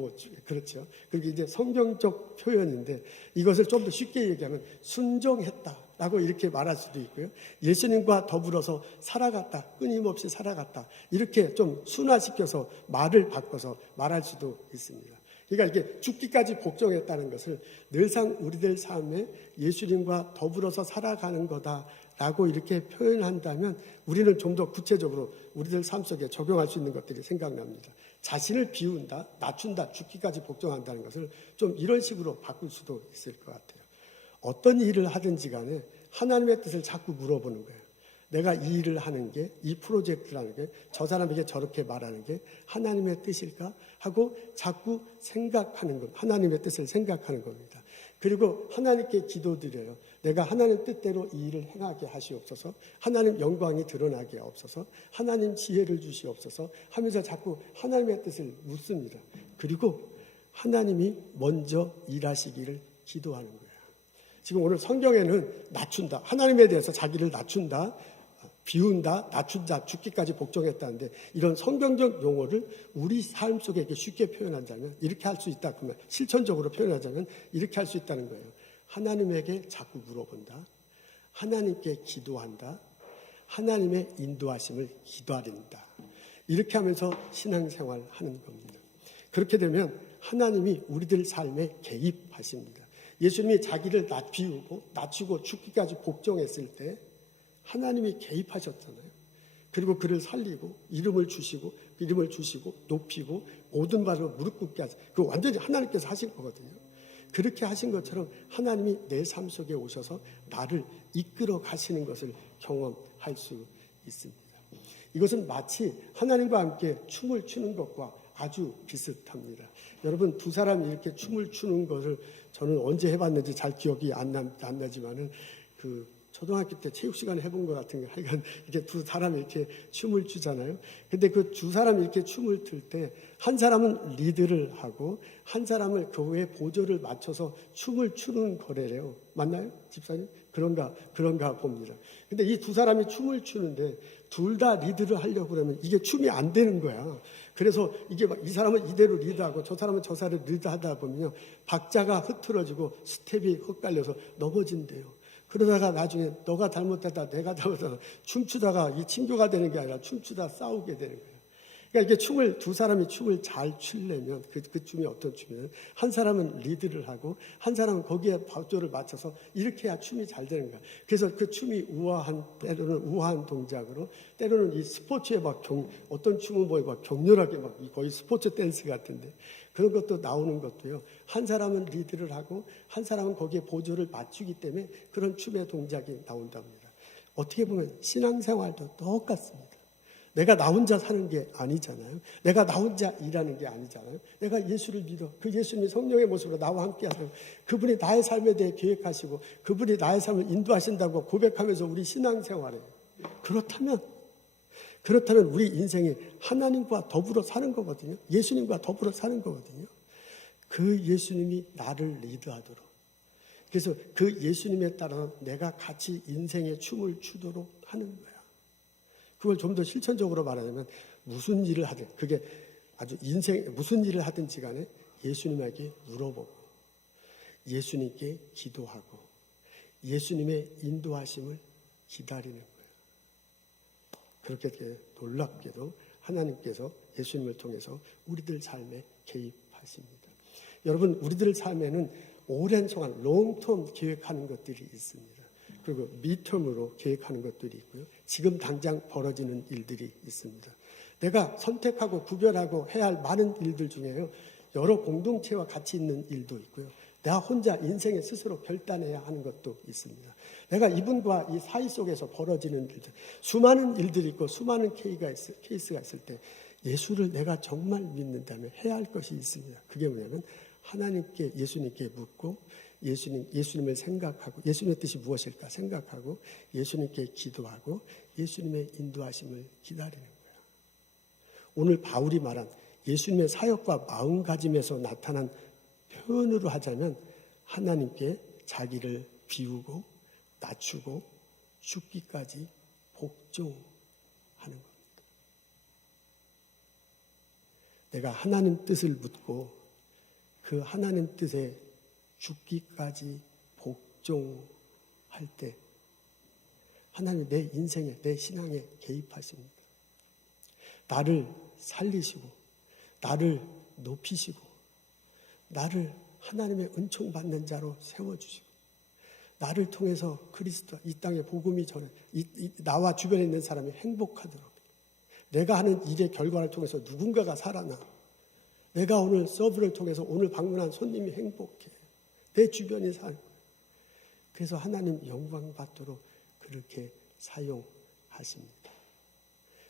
그렇죠. 그리고 이제 성경적 표현인데 이것을 좀 더 쉽게 얘기하면 순종했다라고 이렇게 말할 수도 있고요. 예수님과 더불어서 살아갔다, 끊임없이 살아갔다 이렇게 좀 순화시켜서 말을 바꿔서 말할 수도 있습니다. 그러니까 이게 죽기까지 복종했다는 것을 늘상 우리들 삶에 예수님과 더불어서 살아가는 거다라고 이렇게 표현한다면 우리는 좀 더 구체적으로 우리들 삶 속에 적용할 수 있는 것들이 생각납니다. 자신을 비운다, 낮춘다, 죽기까지 복종한다는 것을 좀 이런 식으로 바꿀 수도 있을 것 같아요. 어떤 일을 하든지 간에 하나님의 뜻을 자꾸 물어보는 거예요. 내가 이 일을 하는 게, 이 프로젝트라는 게, 저 사람에게 저렇게 말하는 게 하나님의 뜻일까 하고 자꾸 생각하는 것, 하나님의 뜻을 생각하는 겁니다. 그리고 하나님께 기도드려요. 내가 하나님 뜻대로 이 일을 행하게 하시옵소서, 하나님 영광이 드러나게 하옵소서, 하나님 지혜를 주시옵소서 하면서 자꾸 하나님의 뜻을 묻습니다. 그리고 하나님이 먼저 일하시기를 기도하는 거예요. 지금 오늘 성경에는 낮춘다, 하나님에 대해서 자기를 낮춘다, 비운다, 낮춘다, 죽기까지 복종했다는데, 이런 성경적 용어를 우리 삶 속에 이렇게 쉽게 표현하자면 이렇게 할 수 있다. 그러면 실천적으로 표현하자면 이렇게 할 수 있다는 거예요. 하나님에게 자꾸 물어본다, 하나님께 기도한다, 하나님의 인도하심을 기다린다. 이렇게 하면서 신앙생활 하는 겁니다. 그렇게 되면 하나님이 우리들 삶에 개입하십니다. 예수님이 자기를 낮추고 죽기까지 복종했을 때 하나님이 개입하셨잖아요. 그리고 그를 살리고 이름을 주시고 높이고 모든 바로 무릎 꿇게 하시. 그 완전히 하나님께서 하신 거거든요. 그렇게 하신 것처럼 하나님이 내 삶 속에 오셔서 나를 이끌어 가시는 것을 경험할 수 있습니다. 이것은 마치 하나님과 함께 춤을 추는 것과 아주 비슷합니다. 여러분, 두 사람이 이렇게 춤을 추는 것을 저는 언제 해봤는지 잘 기억이 안 나지만은 초등학교 때 체육 시간에 해본 것 같은 게, 하여간 이렇게 두 사람이 이렇게 춤을 추잖아요. 근데 그 두 사람이 이렇게 춤을 틀 때 한 사람은 리드를 하고 한 사람을 그 후에 보조를 맞춰서 춤을 추는 거래래요. 맞나요, 집사님? 그런가 봅니다. 근데 이 두 사람이 춤을 추는데 둘 다 리드를 하려고 그러면 이게 춤이 안 되는 거야. 그래서 이게 막 이 사람은 이대로 리드하고 저 사람은 저 사람을 리드하다 보면요, 박자가 흐트러지고 스텝이 헛갈려서 넘어진대요. 그러다가 나중에 너가 잘못했다, 내가 잘못했다, 춤추다가 이 친교가 되는 게 아니라 춤추다 싸우게 되는 거예요. 그러니까 이게 두 사람이 춤을 잘 추려면 그 춤이 어떤 춤이냐면, 한 사람은 리드를 하고 한 사람은 거기에 박조를 맞춰서 이렇게 해야 춤이 잘 되는 거야. 그래서 그 춤이 때로는 우아한 동작으로, 때로는 이 스포츠에 어떤 춤은 막 격렬하게 거의 스포츠 댄스 같은데 그런 것도 나오는 것도요, 한 사람은 리드를 하고 한 사람은 거기에 보조를 맞추기 때문에 그런 춤의 동작이 나온답니다. 어떻게 보면 신앙생활도 똑같습니다. 내가 나 혼자 사는 게 아니잖아요. 내가 나 혼자 일하는 게 아니잖아요. 내가 예수를 믿어. 그 예수님이 성령의 모습으로 나와 함께 하세요. 그분이 나의 삶에 대해 계획하시고 그분이 나의 삶을 인도하신다고 고백하면서 우리 신앙생활해요. 그렇다면 우리 인생이 하나님과 더불어 사는 거거든요. 예수님과 더불어 사는 거거든요. 그 예수님이 나를 리드하도록, 그래서 그 예수님에 따라서 내가 같이 인생의 춤을 추도록 하는 거야. 그걸 좀 더 실천적으로 말하자면 무슨 일을 하든, 그게 아주 무슨 일을 하든지 간에 예수님에게 물어보고 예수님께 기도하고 예수님의 인도하심을 기다리는 거예요. 그렇게 놀랍게도 하나님께서 예수님을 통해서 우리들 삶에 개입하십니다. 여러분, 우리들 삶에는 오랜 동안 롱텀 계획하는 것들이 있습니다. 그리고 미텀으로 계획하는 것들이 있고요. 지금 당장 벌어지는 일들이 있습니다. 내가 선택하고 구별하고 해야 할 많은 일들 중에요, 여러 공동체와 같이 있는 일도 있고요. 내가 혼자 인생에 스스로 결단해야 하는 것도 있습니다. 내가 이분과 이 사이 속에서 벌어지는 일들, 수많은 일들이 있고 수많은 케이스가 있을 때 예수를 내가 정말 믿는다면 해야 할 것이 있습니다. 그게 뭐냐면 하나님께, 예수님께 묻고 예수님을 생각하고 예수님의 뜻이 무엇일까 생각하고 예수님께 기도하고 예수님의 인도하심을 기다리는 거예요. 오늘 바울이 말한 예수님의 사역과 마음가짐에서 나타난 표현으로 하자면 하나님께 자기를 비우고 낮추고 죽기까지 복종하는 겁니다. 내가 하나님 뜻을 묻고 그 하나님 뜻에 죽기까지 복종할 때 하나님 내 인생에, 내 신앙에 개입하십니다. 나를 살리시고 나를 높이시고 나를 하나님의 은총 받는 자로 세워주시고 나를 통해서 그리스도 이 땅에 복음이 전해 나와 주변에 있는 사람이 행복하도록, 내가 하는 일의 결과를 통해서 누군가가 살아나, 내가 오늘 서브를 통해서 오늘 방문한 손님이 행복해, 내 주변이 살, 그래서 하나님 영광 받도록 그렇게 사용하십니다. 하십니다.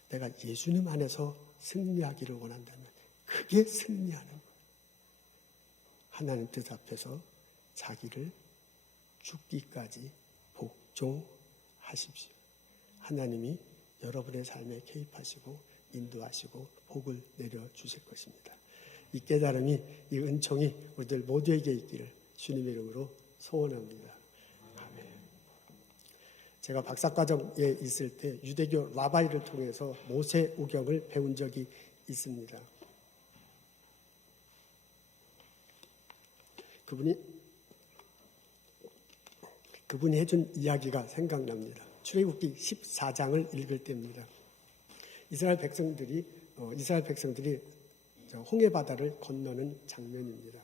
내가 예수님 안에서 승리하기를 원한다면 그게 승리하는 거예요. 하나님 뜻 앞에서 자기를 죽기까지 복종하십시오. 하나님이 여러분의 삶에 개입하시고 인도하시고 복을 내려주실 것입니다. 이 깨달음이, 이 은총이 우리들 모두에게 있기를 주님의 이름으로 소원합니다. 아멘. 제가 박사과정에 있을 때 유대교 라바이를 통해서 모세오경을 배운 적이 있습니다. 그분이 해준 이야기가 생각납니다. 출애굽기 14장을 읽을 때입니다. 이스라엘 백성들이 홍해 바다를 건너는 장면입니다.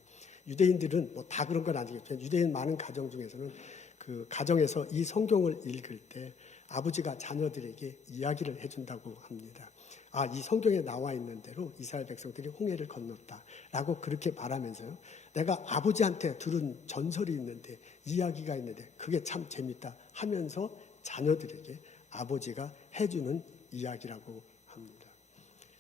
유대인들은 뭐 다 그런 건 아니겠지만 유대인 많은 가정 중에서는 그 가정에서 이 성경을 읽을 때 아버지가 자녀들에게 이야기를 해준다고 합니다. 이 성경에 나와 있는 대로 이스라엘 백성들이 홍해를 건넜다라고 그렇게 말하면서요. 내가 아버지한테 들은 전설이 있는데, 이야기가 있는데 그게 참 재밌다 하면서 자녀들에게 아버지가 해주는 이야기라고 합니다.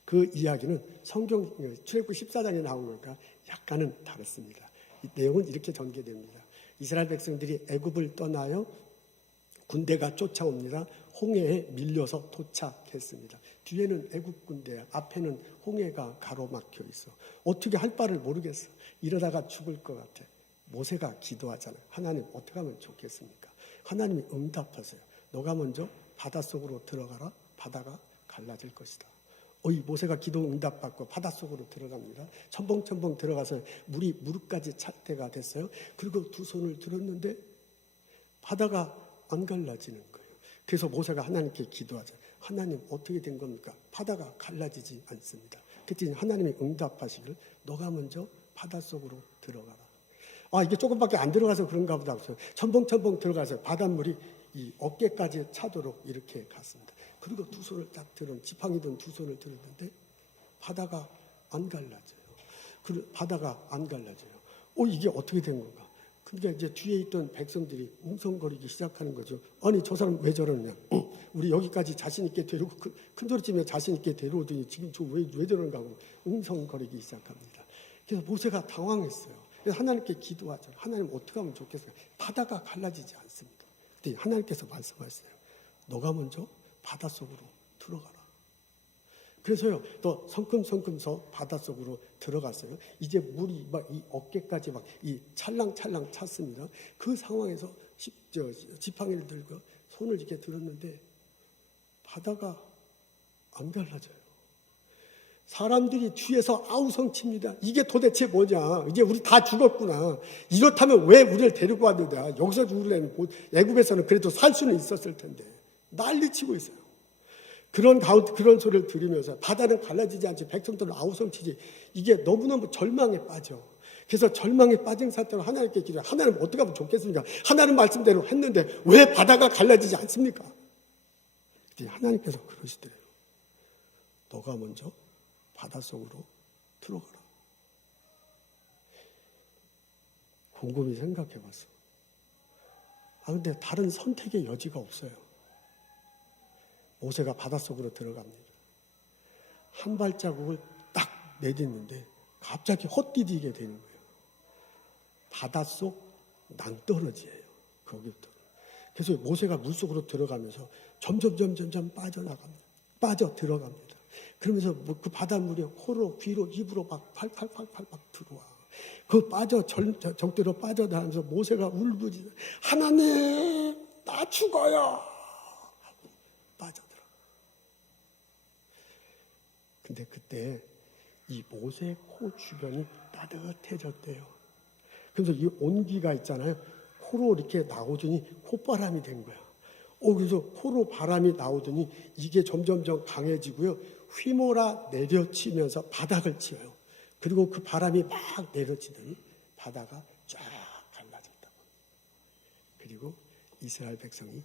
그 이야기는 성경 출애굽기 14장에 나온 것과 약간은 다릅니다. 이 내용은 이렇게 전개됩니다. 이스라엘 백성들이 애굽을 떠나요. 군대가 쫓아옵니다. 홍해에 밀려서 도착했습니다. 뒤에는 애굽 군대, 앞에는 홍해가 가로막혀 있어. 어떻게 할 바를 모르겠어. 이러다가 죽을 것 같아. 모세가 기도하잖아요. 하나님 어떻게 하면 좋겠습니까? 하나님이 응답하세요. 너가 먼저 바닷속으로 들어가라. 바다가 갈라질 것이다. 모세가 기도 응답받고 바닷속으로 들어갑니다. 첨벙첨벙 들어가서 물이 무릎까지 찰 때가 됐어요. 그리고 두 손을 들었는데 바다가 안 갈라지는 거예요. 그래서 모세가 하나님께 기도하자. 하나님 어떻게 된 겁니까? 바다가 갈라지지 않습니다. 그랬더니 하나님이 응답하시길 너가 먼저 바닷속으로 들어가라. 이게 조금밖에 안 들어가서 그런가 보다. 첨벙첨벙 들어가서 바닷물이 이 어깨까지 차도록 이렇게 갔습니다. 그리고 두 손을 딱 지팡이든 두 손을 들었는데 바다가 안 갈라져요. 바다가 안 갈라져요. 이게 어떻게 된 건가? 그러니까 이제 뒤에 있던 백성들이 웅성거리기 시작하는 거죠. 아니 저 사람 왜 저러느냐? 우리 여기까지 자신 있게 데리고 큰 소리치며 자신 있게 데려오더니 지금 저 왜 저런가 하고 웅성거리기 시작합니다. 그래서 모세가 당황했어요. 그래서 하나님께 기도하죠. 하나님 어떻게 하면 좋겠어요? 바다가 갈라지지 않습니다. 그때 하나님께서 말씀하셨어요. 너가 먼저 바닷속으로 들어가라. 그래서요, 또 성큼성큼서 바닷속으로 들어갔어요. 이제 물이 막 이 어깨까지 막 이 찰랑찰랑 찼습니다. 그 상황에서 지팡이를 들고 손을 이렇게 들었는데 바다가 안 갈라져요. 사람들이 뒤에서 아우성 칩니다. 이게 도대체 뭐냐? 이제 우리 다 죽었구나. 이렇다면 왜 우리를 데리고 왔느냐? 여기서 죽으려면 애굽에서는 그래도 살 수는 있었을 텐데 난리치고 있어요. 그런 소리를 들으면서 바다는 갈라지지 않지 백성들은 아우성치지. 이게 너무너무 절망에 빠져. 그래서 절망에 빠진 상태로 하나님께 기도해. 하나님 어떻게 하면 좋겠습니까? 하나님 말씀대로 했는데 왜 바다가 갈라지지 않습니까? 그때 하나님께서 그러시더래요. 너가 먼저 바닷속으로 들어가라. 곰곰이 생각해봤어. 근데 다른 선택의 여지가 없어요. 모세가 바닷속으로 들어갑니다. 한 발자국을 딱 내딛는데 갑자기 헛디디게 되는 거예요. 바닷속 낭떠러지예요. 거기부터. 그래서 모세가 물속으로 들어가면서 점점 빠져 들어갑니다. 그러면서 그 바닷물이 코로, 귀로, 입으로 막 팔팔 들어와. 그 적대로 빠져나가면서 모세가 울부짖어. 하나님, 나 죽어요. 빠져들어. 근데 그때 이 모세 코 주변이 따뜻해졌대요. 그래서 이 온기가 있잖아요. 코로 이렇게 나오더니 콧바람이 된 거야. 그래서 코로 바람이 나오더니 이게 점점점 강해지고요. 휘몰아 내려치면서 바닥을 치어요. 그리고 그 바람이 막 내려치더니 바다가 쫙 갈라졌다고. 그리고 이스라엘 백성이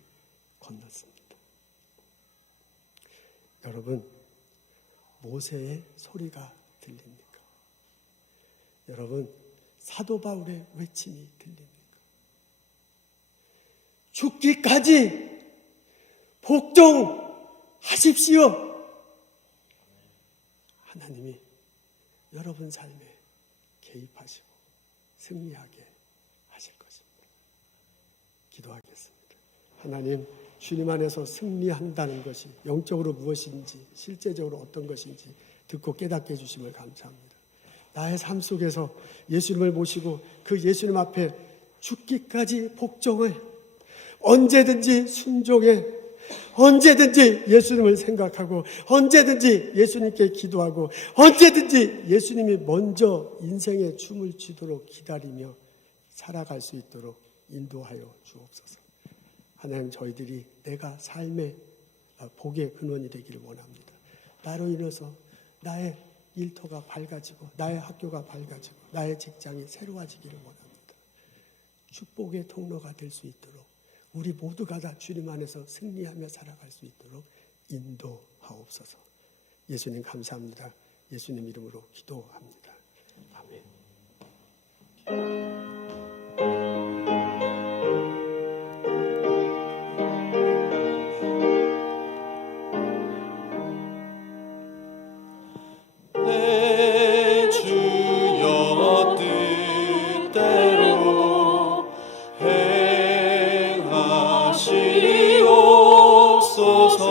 건넜습니다. 여러분, 모세의 소리가 들립니까? 여러분, 사도 바울의 외침이 들립니까? 죽기까지 복종 하십시오. 하나님이 여러분 삶에 개입하시고 승리하게 하실 것입니다. 기도하겠습니다. 하나님, 주님 안에서 승리한다는 것이 영적으로 무엇인지, 실제적으로 어떤 것인지 듣고 깨닫게 해주심을 감사합니다. 나의 삶 속에서 예수님을 모시고 그 예수님 앞에 죽기까지 복종해, 언제든지 순종해, 언제든지 예수님을 생각하고, 언제든지 예수님께 기도하고, 언제든지 예수님이 먼저 인생의 춤을 추도록 기다리며 살아갈 수 있도록 인도하여 주옵소서. 하나님, 저희들이 내가 삶의 복의 근원이 되기를 원합니다. 나로 인해서 나의 일터가 밝아지고, 나의 학교가 밝아지고, 나의 직장이 새로워지기를 원합니다. 축복의 통로가 될 수 있도록 우리 모두가 다 주님 안에서 승리하며 살아갈 수 있도록 인도하옵소서. 예수님 감사합니다. 예수님 이름으로 기도합니다. 아멘. 내 주여 뜻대로 행하시옵소서.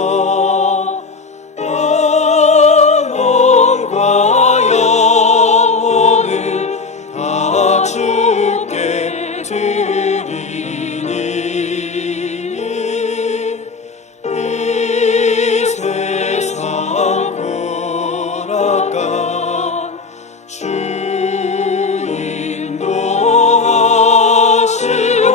영혼과 영혼을 다 주께 드리니 이 세상 고락간 주 인도하시어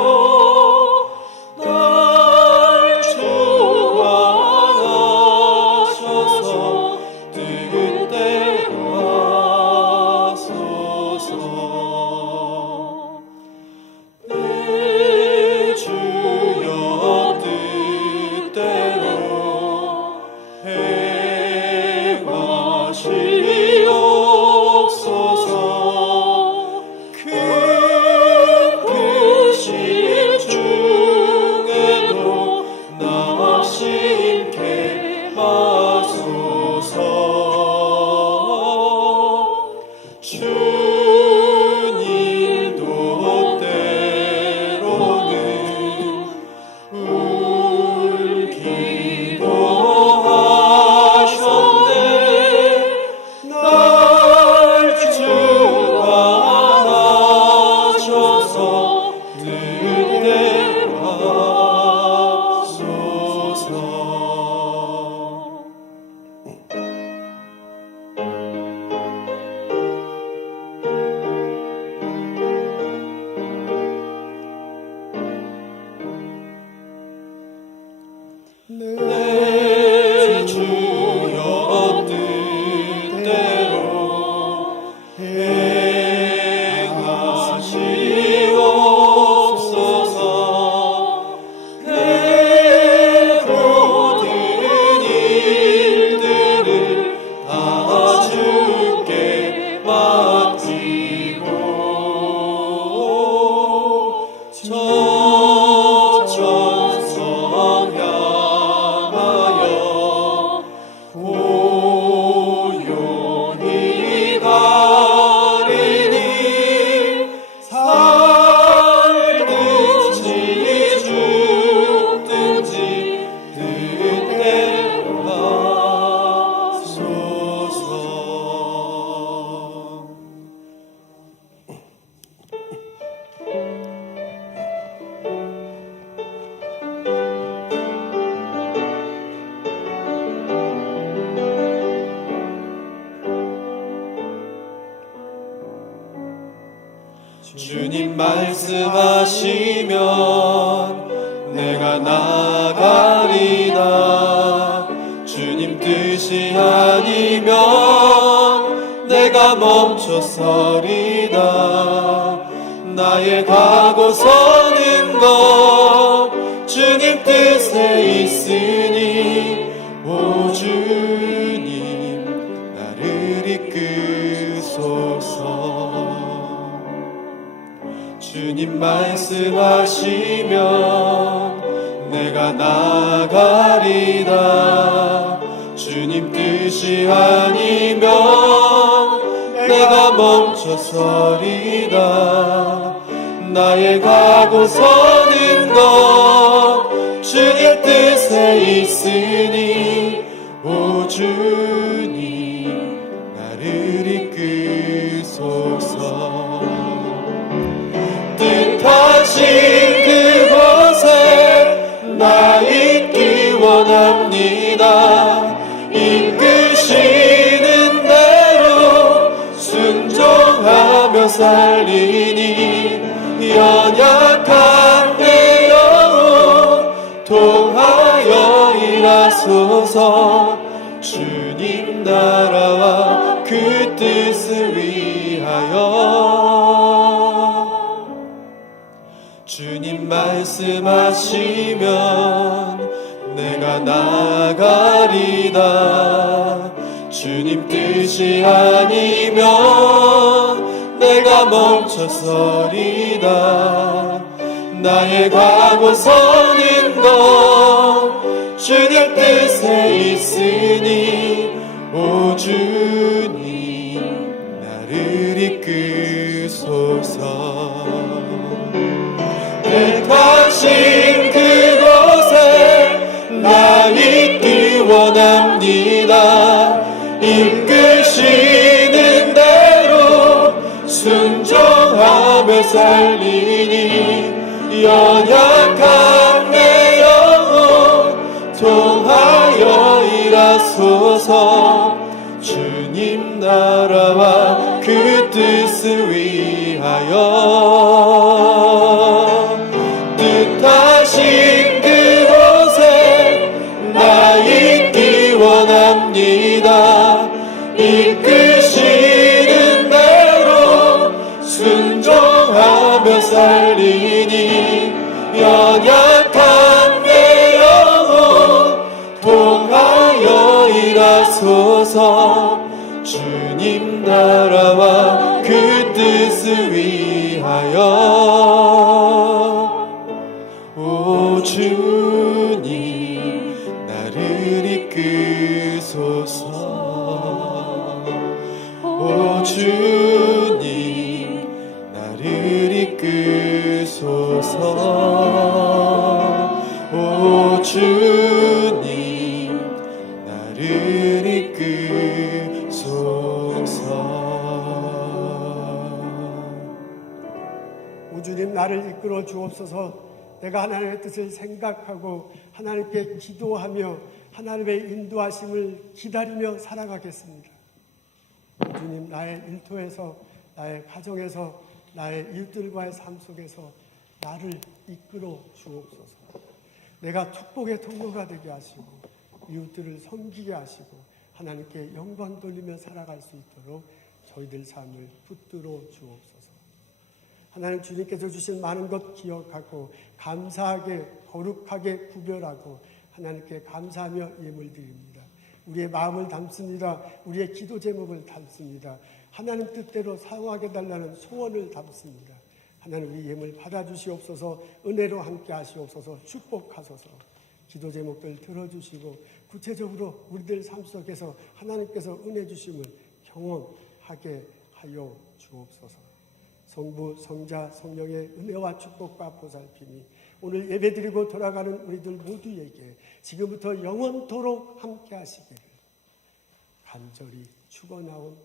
날 주관하셔서 뜻대로 하소서. 내 주여 뜻대로 행하시옵소서. 큰 글씨 중에도 낙심케 마소서. 주님도 때로는 울기도 하셨네. 날 주관하셔서 뜻대로 하소서. 내 주여 뜻대로 행하시옵소서. 내 모든 일들을 다 주께 맡기고 저천성 향하여 고요히 가리니 살든지 죽든지 뜻대로 하소서. 주님 말씀하시면 내가 나가리다. 주님 뜻이 아니면 내가 멈춰서리다. 나의 가고 서는 것 주님 뜻에 있으니 오 주님 나를 이끄소서. 주님 말씀하시면 내가 나가리다. 주님 뜻이 아니면 내가 멈춰서리다. 나의 가고 서는 것 주님 뜻에 있으니 오 주님 나를 이끄소서. 뜻하신 그곳에 나 있기 원합니다. 이끄시는 대로 순종하며 살리니 연약한 내 영혼 통하여 일하소서. 주님 나라와 그 뜻을 위하여. 주님 말씀하시면 내가 나가리다. 주님 뜻이 아니면 내가 멈춰서리다. 나의 가고 서는 것 주님 뜻에 있으니 오 주님 나를 이끄소서. 택하신 그곳에 나 있기 원합니다. 이끄시는 대로 순종하며 살리니 연약한 내 영혼 통하여 일하소서. 주님 나라와 그 뜻을 위하여. 뜻하신 그곳에 나 있기 원합니다. 이끄시는 대로 순종하며 살리니 연약한 내 영혼 통하여 일하소서. 주님 나라와 그 뜻을 위하여. 오 주님 나를 이끄소서. 오 주님 나를 이끄소서. 오 주님 나를 이끄소서. 오 주님 나를 이끌어 주옵소서. 내가 하나님의 뜻을 생각하고 하나님께 기도하며 하나님의 인도하심을 기다리며 살아가겠습니다. 오 주님 나의 일터에서 나의 가정에서 나의 이웃들과의 삶 속에서 나를 이끌어 주옵소서. 내가 축복의 통로가 되게 하시고 이웃들을 섬기게 하시고 하나님께 영광 돌리며 살아갈 수 있도록 저희들 삶을 붙들어 주옵소서. 하나님 주님께서 주신 많은 것 기억하고 감사하게 거룩하게 구별하고 하나님께 감사하며 예물 드립니다. 우리의 마음을 담습니다. 우리의 기도 제목을 담습니다. 하나님 뜻대로 사용하게 달라는 소원을 담습니다. 하나님 우리 예물 받아주시옵소서. 은혜로 함께 하시옵소서. 축복하소서. 기도 제목들 들어주시고 구체적으로 우리들 삶 속에서 하나님께서 은혜 주심을 경험하게 하여 주옵소서. 성부, 성자, 성령의 은혜와 축복과 보살핌이 오늘 예배드리고 돌아가는 우리들 모두에게 지금부터 영원토록 함께 하시기를 간절히 축원하옵나이다.